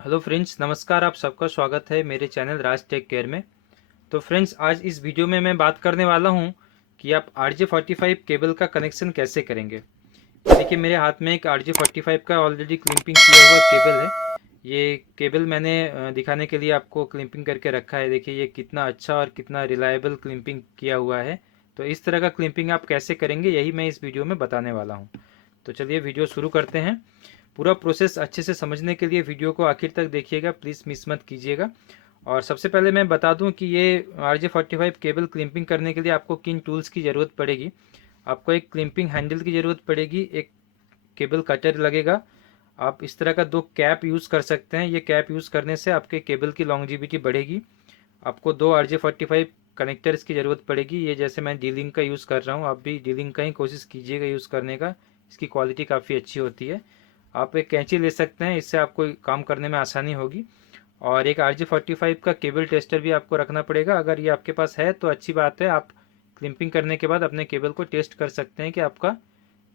Hello friends, नमस्कार। आप सबका स्वागत है मेरे चैनल राज टेक केयर में। तो फ्रेंड्स, आज इस वीडियो में मैं बात करने वाला हूं कि आप RJ45 केबल का कनेक्शन कैसे करेंगे। देखिए, मेरे हाथ में एक RJ45 का ऑलरेडी क्लिपिंग किया हुआ केबल है। ये केबल मैंने दिखाने के लिए आपको क्लिपिंग करके रखा है। देखिए ये कितना अच्छा और कितना रिलायबल क्लिपिंग किया हुआ है। तो इस तरह का क्लिपिंग आप कैसे करेंगे, यही मैं इस वीडियो में बताने वाला हूँ। तो चलिए वीडियो शुरू करते हैं। पूरा प्रोसेस अच्छे से समझने के लिए वीडियो को आखिर तक देखिएगा, प्लीज़ मिस मत कीजिएगा। और सबसे पहले मैं बता दूं कि ये RJ45 केबल क्लिपिंग करने के लिए आपको किन टूल्स की ज़रूरत पड़ेगी। आपको एक क्लिपिंग हैंडल की ज़रूरत पड़ेगी, एक केबल कटर लगेगा। आप इस तरह का दो कैप यूज़ कर सकते हैं। ये कैप यूज़ करने से आपके केबल की लॉन्जिविटी बढ़ेगी। आपको दो RJ45 कनेक्टर्स की ज़रूरत पड़ेगी। ये जैसे मैं D-Link का यूज़ कर रहा हूँ, आप भी D-Link का ही कोशिश कीजिएगा यूज़ करने का। इसकी क्वालिटी काफ़ी अच्छी होती है। आप एक कैंची ले सकते हैं, इससे आपको काम करने में आसानी होगी। और एक RJ45 का केबल टेस्टर भी आपको रखना पड़ेगा। अगर ये आपके पास है तो अच्छी बात है, आप क्लिपिंग करने के बाद अपने केबल को टेस्ट कर सकते हैं कि आपका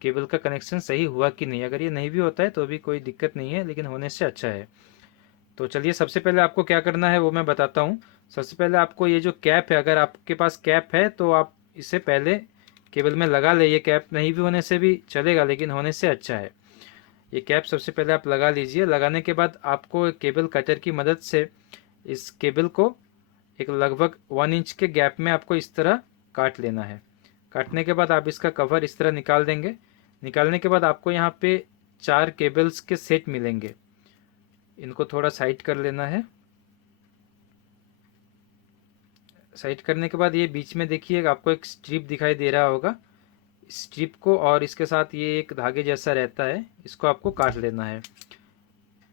केबल का कनेक्शन सही हुआ कि नहीं। अगर ये नहीं भी होता है तो भी कोई दिक्कत नहीं है, लेकिन होने से अच्छा है। तो चलिए, सबसे पहले आपको क्या करना है वो मैं बताता हूँ। सबसे पहले आपको ये जो कैप है, अगर आपके पास कैप है तो आप इसे पहले केबल में लगा ले। ये कैप नहीं भी होने से भी चलेगा, लेकिन होने से अच्छा है। ये कैप सबसे पहले आप लगा लीजिए। लगाने के बाद आपको केबल कटर की मदद से इस केबल को एक लगभग 1 इंच के गैप में आपको इस तरह काट लेना है। काटने के बाद आप इसका कवर इस तरह निकाल देंगे। निकालने के बाद आपको यहाँ पे 4 केबल्स के सेट मिलेंगे। इनको थोड़ा साइड कर लेना है। साइड करने के बाद ये बीच में देखिए आपको एक स्ट्रिप दिखाई दे रहा होगा। स्ट्रिप को और इसके साथ ये एक धागे जैसा रहता है, इसको आपको काट लेना है।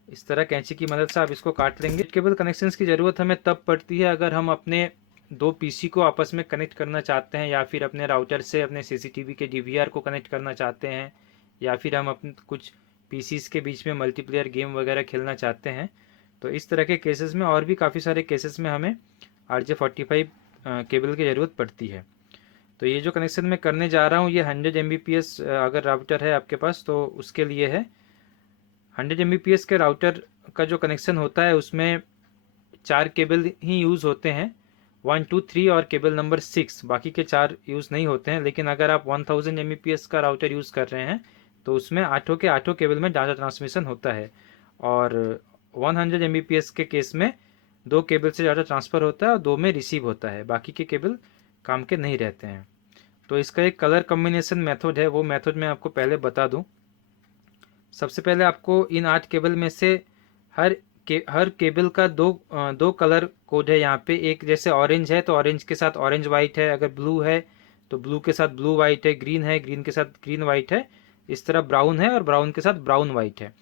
इस तरह कैंची की मदद से आप इसको काट लेंगे। केबल कनेक्शंस की ज़रूरत हमें तब पड़ती है अगर हम अपने दो पीसी को आपस में कनेक्ट करना चाहते हैं, या फिर अपने राउटर से अपने सीसीटीवी के डीवीआर को कनेक्ट करना चाहते हैं, या फिर हम अपने कुछ पीसीस के बीच में मल्टीप्लेयर गेम वगैरह खेलना चाहते हैं। तो इस तरह के केसेस में और भी काफ़ी सारे केसेस में हमें RJ45 केबल की ज़रूरत पड़ती है। तो ये जो कनेक्शन मैं करने जा रहा हूँ, ये 100 Mbps अगर राउटर है आपके पास तो उसके लिए है। 100 Mbps के राउटर का जो कनेक्शन होता है उसमें 4 केबल ही यूज़ होते हैं, 1 2 3 और केबल नंबर 6। बाकी के 4 यूज़ नहीं होते हैं। लेकिन अगर आप 1000 Mbps का राउटर यूज़ कर रहे हैं तो उसमें आठों के आठों केबल में डाटा ट्रांसमिशन होता है। और 100 Mbps के केस में 2 केबल से डाटा ट्रांसफ़र होता है और 2 में रिसीव होता है। बाकी के केबल काम के नहीं रहते हैं। तो इसका एक कलर कम्बिनेशन मेथड है, वो मेथड मैं आपको पहले बता दूं। सबसे पहले आपको इन 8 केबल में से हर केबल का दो कलर कोड है यहाँ पे। एक जैसे ऑरेंज है तो ऑरेंज के साथ ऑरेंज वाइट है, अगर ब्लू है तो ब्लू के साथ ब्लू वाइट है, ग्रीन के साथ ग्रीन वाइट है। इस तरह ब्राउन है और ब्राउन के साथ ब्राउन वाइट है।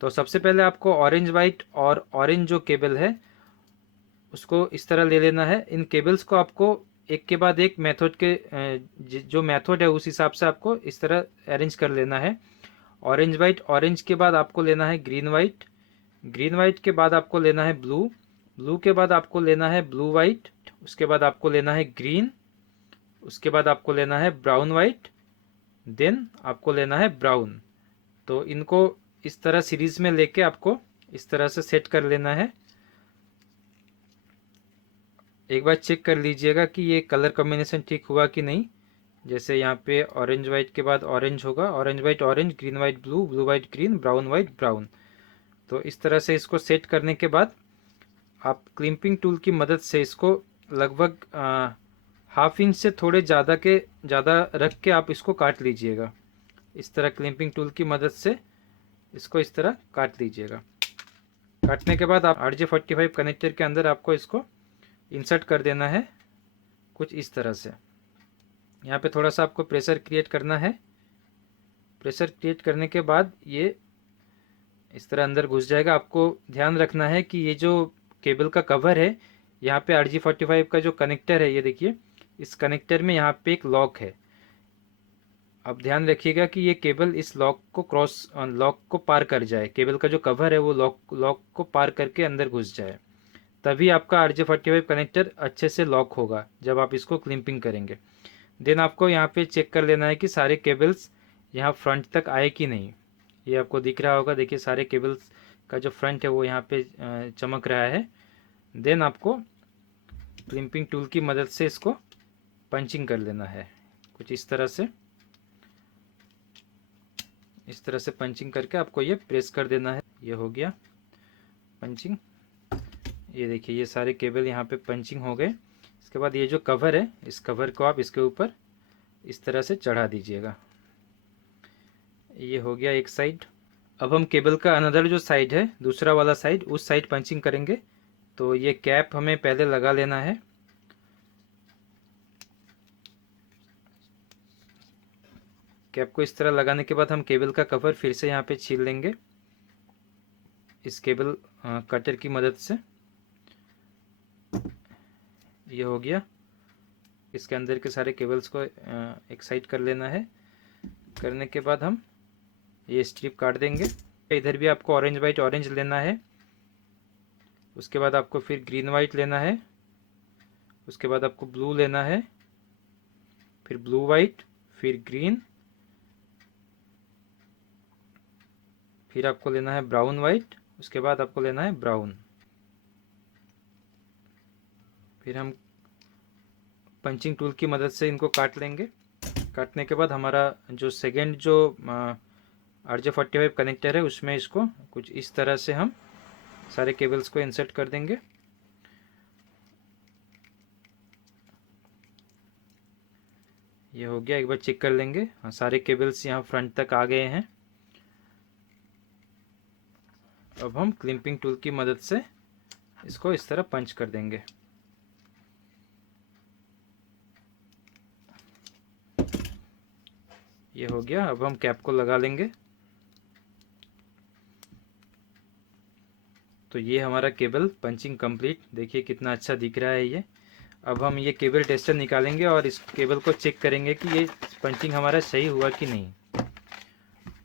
तो सबसे पहले आपको ऑरेंज वाइट और ऑरेंज जो केबल है उसको इस तरह ले लेना है। इन केबल्स को आपको एक के बाद एक मेथड के जो मेथड है उस हिसाब से आपको इस तरह अरेंज कर लेना है। ऑरेंज वाइट, ऑरेंज के बाद आपको लेना है ग्रीन वाइट, ग्रीन वाइट के बाद आपको लेना है ब्लू, ब्लू के बाद आपको लेना है ब्लू वाइट, उसके बाद आपको लेना है ग्रीन, उसके बाद आपको लेना है ब्राउन वाइट, देन आपको लेना है ब्राउन। तो इनको इस तरह सीरीज में लेके आपको इस तरह से सेट कर लेना है। एक बार चेक कर लीजिएगा कि ये कलर कॉम्बिनेशन ठीक हुआ कि नहीं। जैसे यहाँ पे ऑरेंज वाइट के बाद ऑरेंज होगा, orange white orange, green white blue, blue white green, brown white brown. तो इस तरह से इसको सेट करने के बाद आप क्लिपिंग टूल की मदद से इसको लगभग 1/2 इंच से थोड़े ज़्यादा रख के आप इसको काट लीजिएगा। इस तरह क्लिपिंग टूल की मदद से इसको इस तरह काट लीजिएगा। काटने के बाद आप RJ45 कनेक्टर के अंदर आपको इसको इंसर्ट कर देना है कुछ इस तरह से। यहाँ पे थोड़ा सा आपको प्रेशर क्रिएट करना है। प्रेशर क्रिएट करने के बाद ये इस तरह अंदर घुस जाएगा। आपको ध्यान रखना है कि ये जो केबल का कवर है, यहाँ पे RJ45 का जो कनेक्टर है, ये देखिए इस कनेक्टर में यहाँ पे एक लॉक है। अब ध्यान रखिएगा कि ये केबल इस लॉक को पार कर जाए। केबल का जो कवर है वो लॉक को पार करके अंदर घुस जाए, तभी आपका RJ45 कनेक्टर अच्छे से लॉक होगा जब आप इसको क्लिपिंग करेंगे। देन आपको यहाँ पे चेक कर लेना है कि सारे केबल्स यहाँ फ्रंट तक आए कि नहीं। ये आपको दिख रहा होगा, देखिए सारे केबल्स का जो फ्रंट है वो यहाँ पे चमक रहा है। देन आपको क्लिपिंग टूल की मदद से इसको पंचिंग कर लेना है, कुछ इस तरह से। इस तरह से पंचिंग करके आपको ये प्रेस कर देना है। ये हो गया पंचिंग। ये देखिए ये सारे केबल यहाँ पे पंचिंग हो गए। इसके बाद ये जो कवर है, इस कवर को आप इसके ऊपर इस तरह से चढ़ा दीजिएगा। ये हो गया एक साइड। अब हम केबल का अनदर जो साइड है, दूसरा वाला साइड, उस साइड पंचिंग करेंगे। तो ये कैप हमें पहले लगा लेना है। कैप को इस तरह लगाने के बाद हम केबल का कवर फिर से यहाँ पे छील लेंगे इस केबल कटर की मदद से। ये हो गया। इसके अंदर के सारे केबल्स को एक साइड कर लेना है। करने के बाद हम ये स्ट्रिप काट देंगे। इधर भी आपको ऑरेंज वाइट ऑरेंज लेना है। उसके बाद आपको फिर ग्रीन वाइट लेना है। उसके बाद आपको ब्लू लेना है, फिर ब्लू वाइट, फिर ग्रीन, फिर आपको लेना है ब्राउन वाइट। उसके बाद आपको लेना है ब्राउन। फिर हम पंचिंग टूल की मदद से इनको काट लेंगे। काटने के बाद हमारा जो सेकेंड जो RJ45 कनेक्टर है उसमें इसको कुछ इस तरह से हम सारे केबल्स को इंसर्ट कर देंगे। ये हो गया। एक बार चेक कर लेंगे। हाँ, सारे केबल्स यहाँ फ्रंट तक आ गए हैं। अब हम क्लिपिंग टूल की मदद से इसको इस तरह पंच कर देंगे। ये हो गया। अब हम कैप को लगा लेंगे। तो ये हमारा केबल पंचिंग कंप्लीट। देखिए कितना अच्छा दिख रहा है ये। अब हम ये केबल टेस्टर निकालेंगे और इस केबल को चेक करेंगे कि ये पंचिंग हमारा सही हुआ कि नहीं।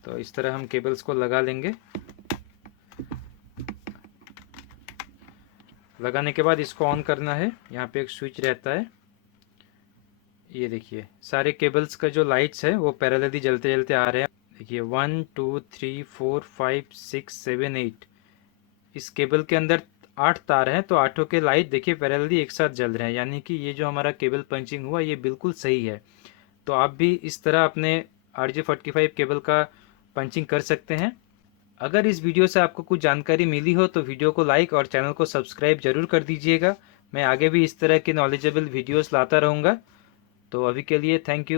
तो इस तरह हम केबल्स को लगा लेंगे। लगाने के बाद इसको ऑन करना है। यहाँ पे एक स्विच रहता है। ये देखिए सारे केबल्स का जो लाइट्स है वो पैरेलली जलते जलते आ रहे हैं। देखिए 1 2 3 4 5 6 7 8 इस केबल के अंदर 8 तार हैं। तो आठों के लाइट देखिए पैरेलली एक साथ जल रहे हैं, यानी कि ये जो हमारा केबल पंचिंग हुआ ये बिल्कुल सही है। तो आप भी इस तरह अपने RJ45 केबल का पंचिंग कर सकते हैं। अगर इस वीडियो से आपको कुछ जानकारी मिली हो तो वीडियो को लाइक और चैनल को सब्सक्राइब जरूर कर दीजिएगा। मैं आगे भी इस तरह के नॉलेजेबल वीडियोस लाता रहूँगा। तो अभी के लिए थैंक यू।